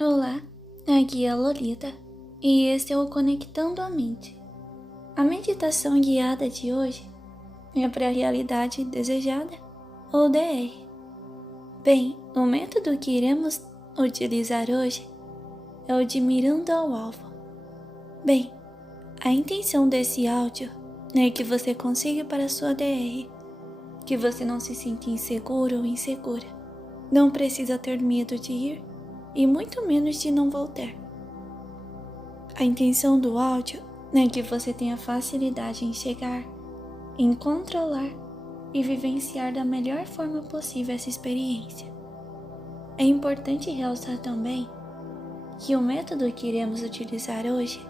Olá, aqui é a Lolita e esse é o Conectando a Mente. A meditação guiada de hoje é para a realidade desejada, ou DR. Bem, o método que iremos utilizar hoje é o de mirando ao alvo. Bem, a intenção desse áudio é que você consiga para a sua DR, que você não se sinta inseguro ou insegura. Não precisa ter medo de ir e muito menos de não voltar. A intenção do áudio é que você tenha facilidade em chegar, em controlar e vivenciar da melhor forma possível essa experiência. É importante realçar também que o método que iremos utilizar hoje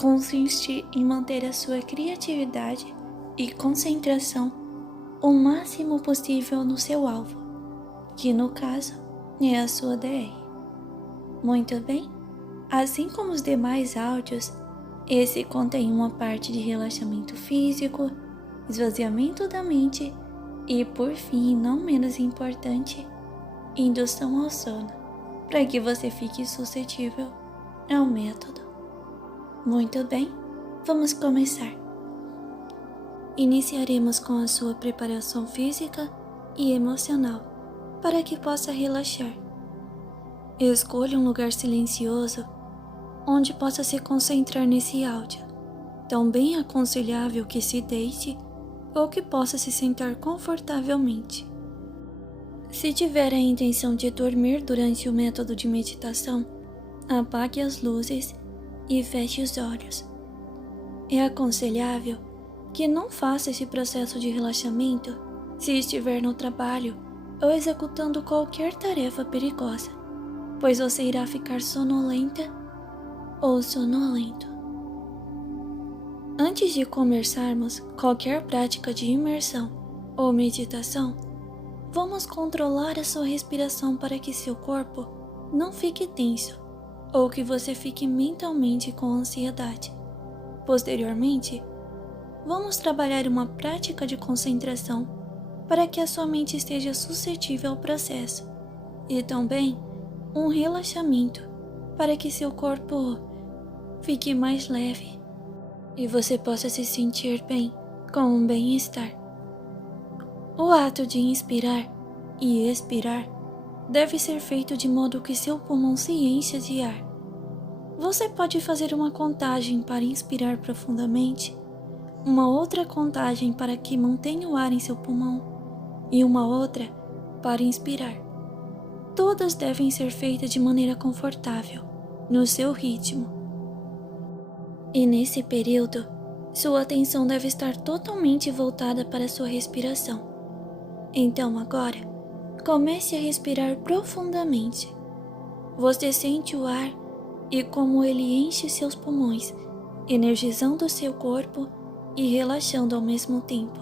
consiste em manter a sua criatividade e concentração o máximo possível no seu alvo, que no caso é a sua DR. Muito bem? Assim como os demais áudios, esse contém uma parte de relaxamento físico, esvaziamento da mente e, por fim, não menos importante, indução ao sono, para que você fique suscetível ao método. Muito bem, vamos começar. Iniciaremos com a sua preparação física e emocional, para que possa relaxar. Escolha um lugar silencioso onde possa se concentrar nesse áudio. Também é aconselhável que se deite ou que possa se sentar confortavelmente. Se tiver a intenção de dormir durante o método de meditação, apague as luzes e feche os olhos. É aconselhável que não faça esse processo de relaxamento se estiver no trabalho ou executando qualquer tarefa perigosa, pois você irá ficar sonolenta ou sonolento. Antes de começarmos qualquer prática de imersão ou meditação, vamos controlar a sua respiração para que seu corpo não fique tenso ou que você fique mentalmente com ansiedade. Posteriormente, vamos trabalhar uma prática de concentração para que a sua mente esteja suscetível ao processo e também um relaxamento para que seu corpo fique mais leve e você possa se sentir bem, com um bem-estar. O ato de inspirar e expirar deve ser feito de modo que seu pulmão se encha de ar. Você pode fazer uma contagem para inspirar profundamente, uma outra contagem para que mantenha o ar em seu pulmão e uma outra para inspirar. Todas devem ser feitas de maneira confortável, no seu ritmo. E nesse período, sua atenção deve estar totalmente voltada para a sua respiração. Então agora, comece a respirar profundamente. Você sente o ar e como ele enche seus pulmões, energizando seu corpo e relaxando ao mesmo tempo.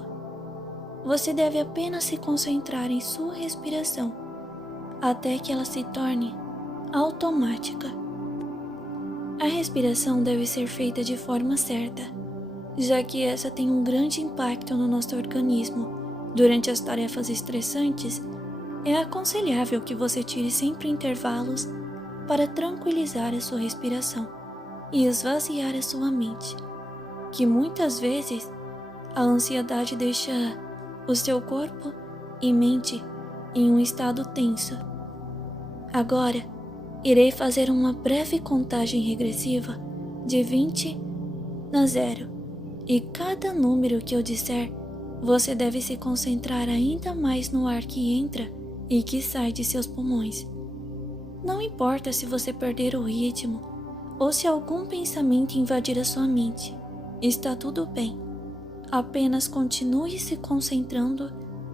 Você deve apenas se concentrar em sua respiração, até que ela se torne automática. A respiração deve ser feita de forma certa, já que essa tem um grande impacto no nosso organismo. Durante as tarefas estressantes, é aconselhável que você tire sempre intervalos para tranquilizar a sua respiração e esvaziar a sua mente, que muitas vezes a ansiedade deixa o seu corpo e mente em um estado tenso. Agora, irei fazer uma breve contagem regressiva de 20 a 0 e cada número que eu disser, você deve se concentrar ainda mais no ar que entra e que sai de seus pulmões. Não importa se você perder o ritmo ou se algum pensamento invadir a sua mente, está tudo bem. Apenas continue se concentrando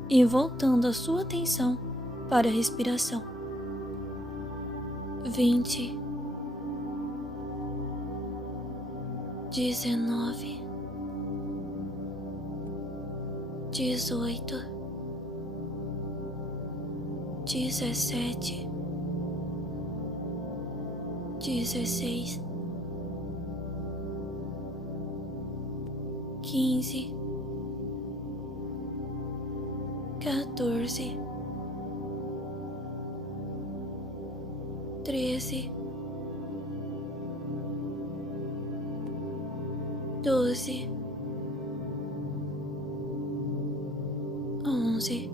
e voltando a sua atenção para a respiração. 20, 19, 18, 17, 16, 15, 14, 13, 12, 11,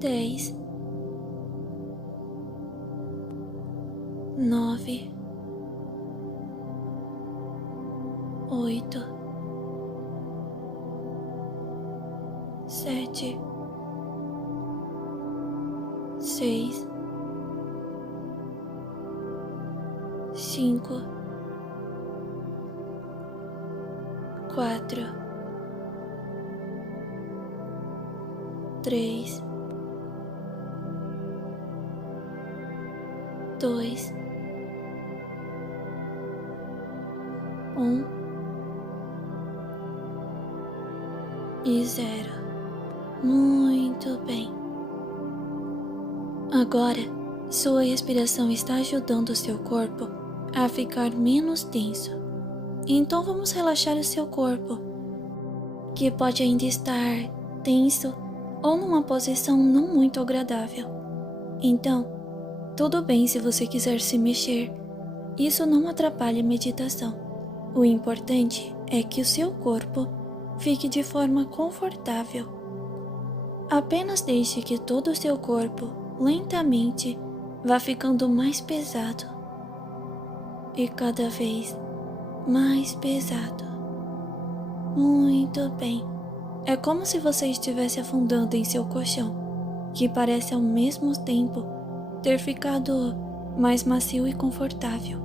10, 9, 8, 7, 6, 5, 4, 3, 2, 1 e 0. Muito bem. Agora, sua respiração está ajudando o seu corpo a ficar menos tenso. Então vamos relaxar o seu corpo, que pode ainda estar tenso ou numa posição não muito agradável. Então, tudo bem se você quiser se mexer. Isso não atrapalha a meditação. O importante é que o seu corpo fique de forma confortável. Apenas deixe que todo o seu corpo lentamente vá ficando mais pesado e cada vez mais pesado. Muito bem. É como se você estivesse afundando em seu colchão, que parece ao mesmo tempo ter ficado mais macio e confortável.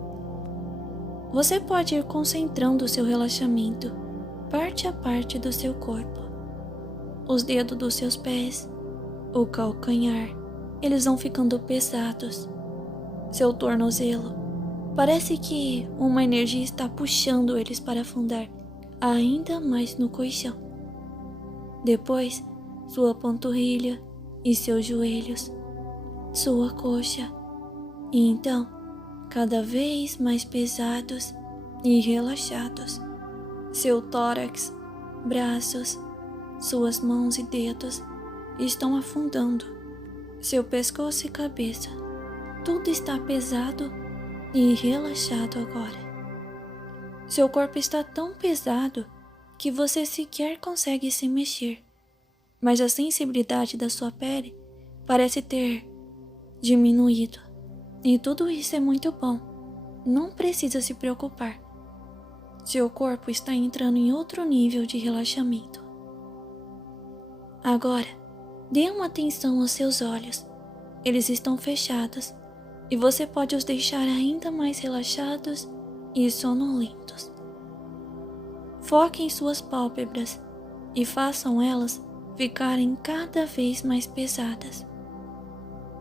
Você pode ir concentrando o seu relaxamento parte a parte do seu corpo. Os dedos dos seus pés, o calcanhar, eles vão ficando pesados. Seu tornozelo, parece que uma energia está puxando eles para afundar ainda mais no colchão. Depois, sua panturrilha e seus joelhos, sua coxa, e então, cada vez mais pesados e relaxados. Seu tórax, braços, suas mãos e dedos estão afundando. Seu pescoço e cabeça, tudo está pesado e relaxado agora. Seu corpo está tão pesado que você sequer consegue se mexer, mas a sensibilidade da sua pele parece ter diminuído. E tudo isso é muito bom. Não precisa se preocupar. Seu corpo está entrando em outro nível de relaxamento. Agora, dê uma atenção aos seus olhos. Eles estão fechados e você pode os deixar ainda mais relaxados e sonolentos. Foque em suas pálpebras e façam elas ficarem cada vez mais pesadas.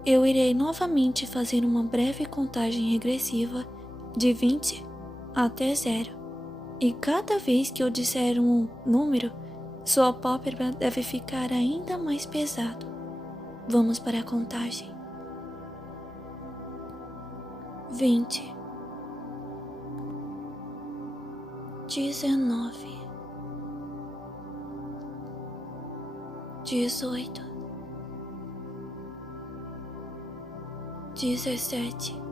Eu irei novamente fazer uma breve contagem regressiva de 20 até 0. E cada vez que eu disser um número, sua pálpebra deve ficar ainda mais pesado. Vamos para a contagem. 20, 19, 18, 17,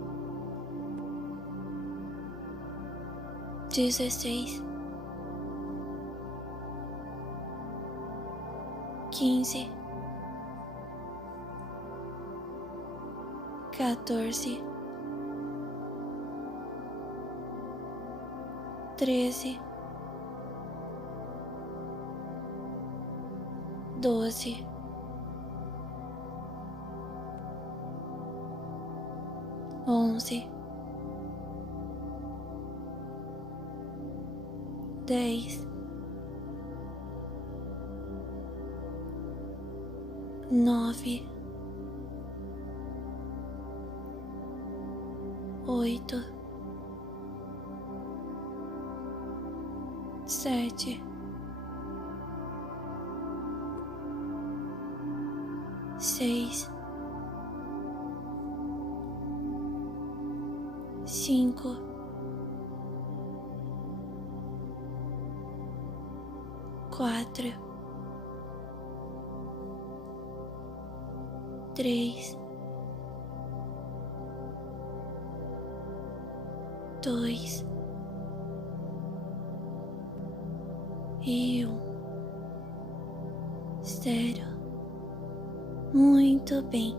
16, 15, 14, 13, 12, 11, 10, 9, 8, 7, 6, 5, 4, 3, 2 e 1. 0. Muito bem.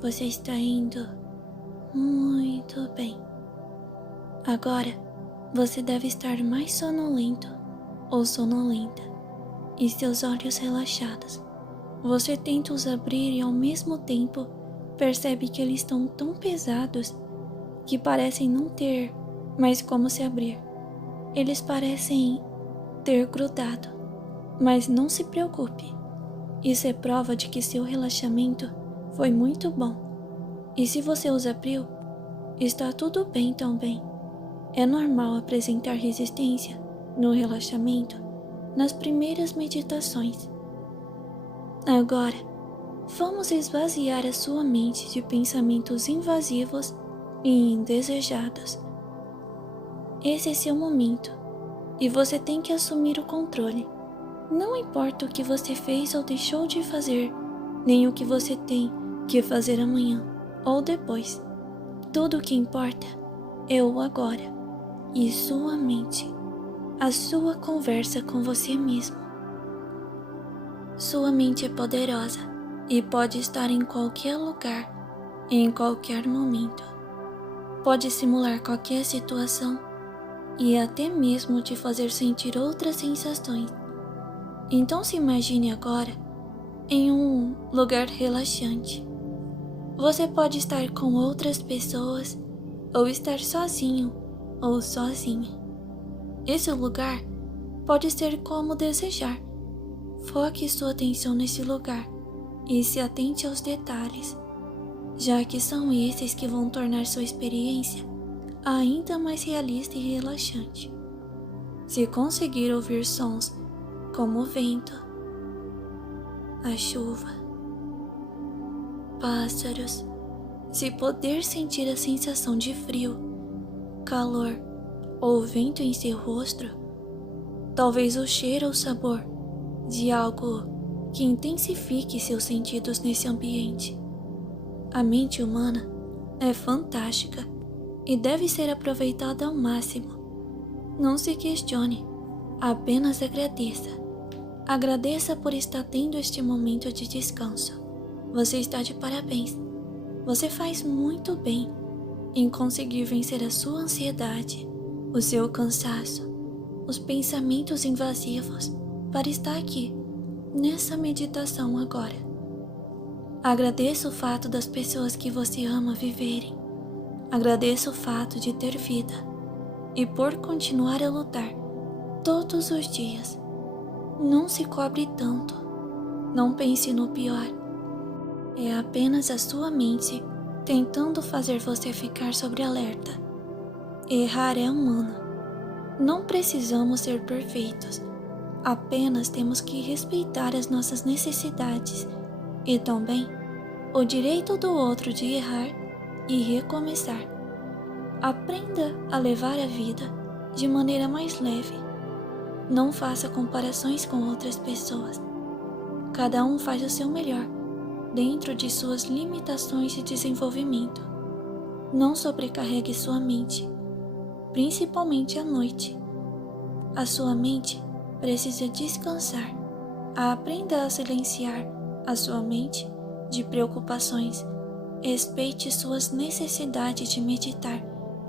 Você está indo muito bem. Agora, você deve estar mais sonolento ou sonolenta e seus olhos relaxados. Você tenta os abrir e ao mesmo tempo percebe que eles estão tão pesados que parecem não ter mais como se abrir. Eles parecem ter grudado, mas não se preocupe. Isso é prova de que seu relaxamento foi muito bom. E se você os abriu, está tudo bem também. É normal apresentar resistência no relaxamento nas primeiras meditações. Agora, vamos esvaziar a sua mente de pensamentos invasivos e indesejados. Esse é seu momento e você tem que assumir o controle. Não importa o que você fez ou deixou de fazer, nem o que você tem que fazer amanhã ou depois. Tudo o que importa é o agora e sua mente, a sua conversa com você mesmo. Sua mente é poderosa e pode estar em qualquer lugar, em qualquer momento. Pode simular qualquer situação e até mesmo te fazer sentir outras sensações. Então se imagine agora em um lugar relaxante. Você pode estar com outras pessoas ou estar sozinho ou sozinha. Esse lugar pode ser como desejar. Foque sua atenção nesse lugar e se atente aos detalhes, já que são esses que vão tornar sua experiência ainda mais realista e relaxante. Se conseguir ouvir sons como o vento, a chuva, pássaros, se poder sentir a sensação de frio, calor ou vento em seu rosto, talvez o cheiro ou sabor de algo que intensifique seus sentidos nesse ambiente. A mente humana é fantástica e deve ser aproveitada ao máximo. Não se questione, apenas agradeça. Agradeça por estar tendo este momento de descanso. Você está de parabéns. Você faz muito bem em conseguir vencer a sua ansiedade, o seu cansaço, os pensamentos invasivos para estar aqui, nessa meditação agora. Agradeça o fato das pessoas que você ama viverem. Agradeça o fato de ter vida e por continuar a lutar todos os dias. Não se cobre tanto. Não pense no pior. É apenas a sua mente tentando fazer você ficar sobre alerta. Errar é humano. Não precisamos ser perfeitos. Apenas temos que respeitar as nossas necessidades e também o direito do outro de errar e recomeçar. Aprenda a levar a vida de maneira mais leve. Não faça comparações com outras pessoas. Cada um faz o seu melhor, dentro de suas limitações de desenvolvimento. Não sobrecarregue sua mente, principalmente à noite. A sua mente precisa descansar. Aprenda a silenciar a sua mente de preocupações. Respeite suas necessidades de meditar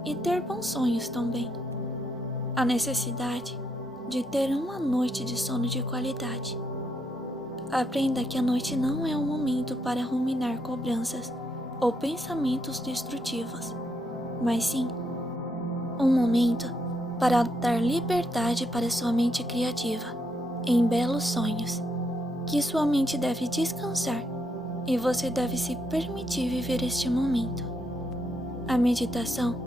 e ter bons sonhos também. A necessidade de ter uma noite de sono de qualidade. Aprenda que a noite não é um momento para ruminar cobranças ou pensamentos destrutivos, mas sim um momento para dar liberdade para sua mente criativa em belos sonhos, que sua mente deve descansar e você deve se permitir viver este momento. A meditação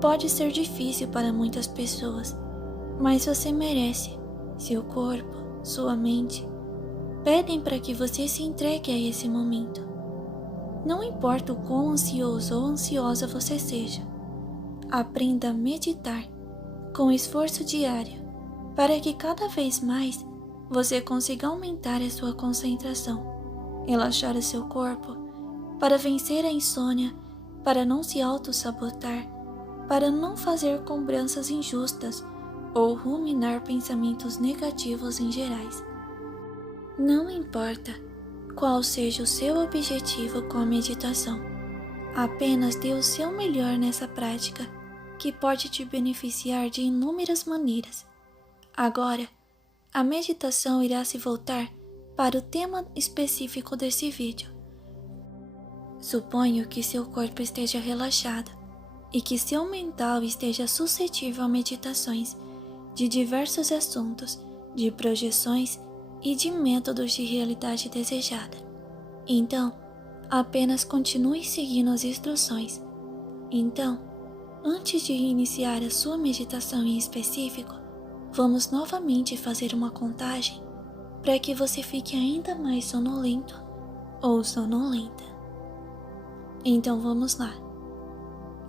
pode ser difícil para muitas pessoas, mas você merece. Seu corpo, sua mente pedem para que você se entregue a esse momento. Não importa o quão ansioso ou ansiosa você seja, aprenda a meditar com esforço diário para que cada vez mais você consiga aumentar a sua concentração, relaxar o seu corpo para vencer a insônia, para não se auto-sabotar para não fazer cobranças injustas ou ruminar pensamentos negativos em gerais. Não importa qual seja o seu objetivo com a meditação, apenas dê o seu melhor nessa prática, que pode te beneficiar de inúmeras maneiras. Agora, a meditação irá se voltar para o tema específico desse vídeo. Suponho que seu corpo esteja relaxado e que seu mental esteja suscetível a meditações de diversos assuntos, de projeções e de métodos de realidade desejada. Então, apenas continue seguindo as instruções. Então, antes de iniciar a sua meditação em específico, vamos novamente fazer uma contagem para que você fique ainda mais sonolento ou sonolenta. Então vamos lá.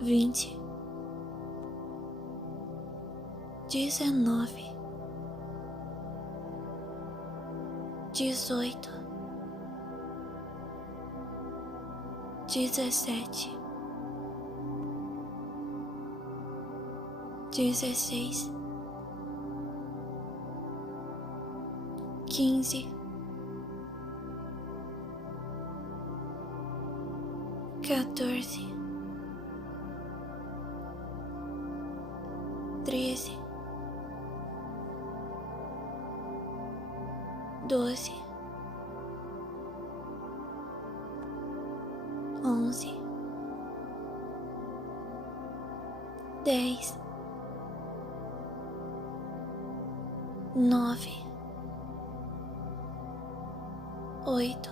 20, 19, 18, 17, 16, 15, 14, 13, 12, 11, 10, 9, 8,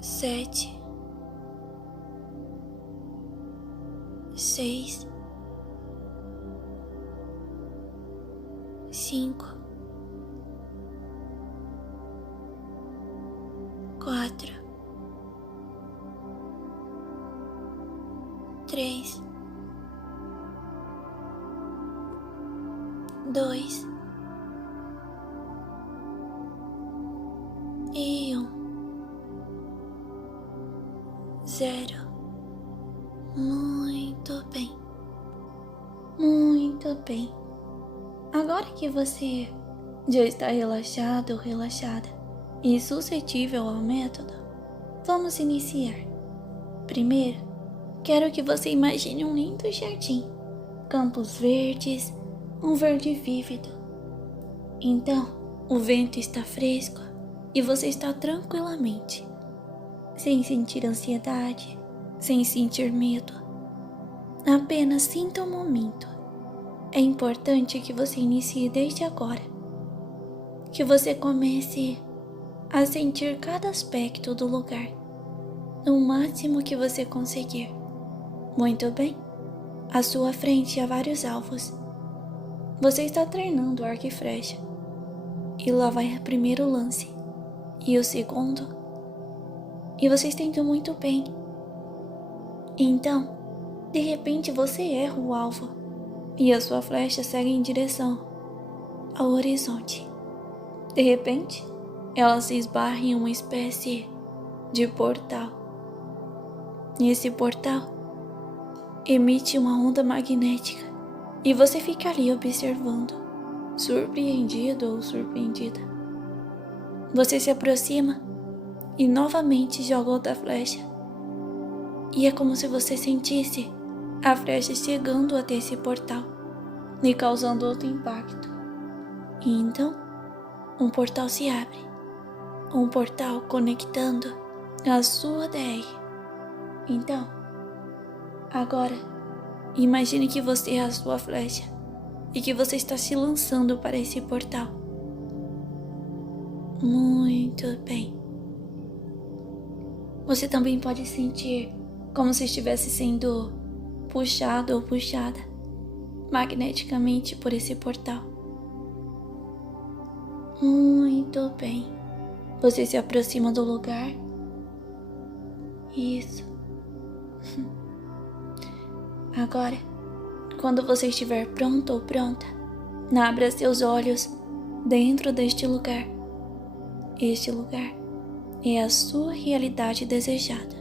7, 6, 5, 4, 3, 2 e 1, 0. Muito bem. Muito bem. Agora que você já está relaxado ou relaxada e suscetível ao método, vamos iniciar. Primeiro, quero que você imagine um lindo jardim, campos verdes, um verde vívido. Então, o vento está fresco e você está tranquilamente, sem sentir ansiedade, sem sentir medo. Apenas sinta o momento. É importante que você inicie desde agora, que você comece a sentir cada aspecto do lugar, no máximo que você conseguir. Muito bem. À sua frente há vários alvos. Você está treinando arco e flecha. E lá vai o primeiro lance. E o segundo. E você está indo muito bem. Então, de repente você erra o alvo. E a sua flecha segue em direção ao horizonte. De repente, ela se esbarra em uma espécie de portal. E esse portal emite uma onda magnética e você fica ali observando, surpreendido ou surpreendida. Você se aproxima e novamente joga outra flecha. E é como se você sentisse a flecha chegando até esse portal e causando outro impacto. E então, um portal se abre. Um portal conectando a sua DR. Então, agora, imagine que você é a sua flecha e que você está se lançando para esse portal. Muito bem. Você também pode sentir como se estivesse sendo puxado ou puxada magneticamente por esse portal. Muito bem. Você se aproxima do lugar. Isso. Agora, quando você estiver pronto ou pronta, abra seus olhos dentro deste lugar. Este lugar é a sua realidade desejada.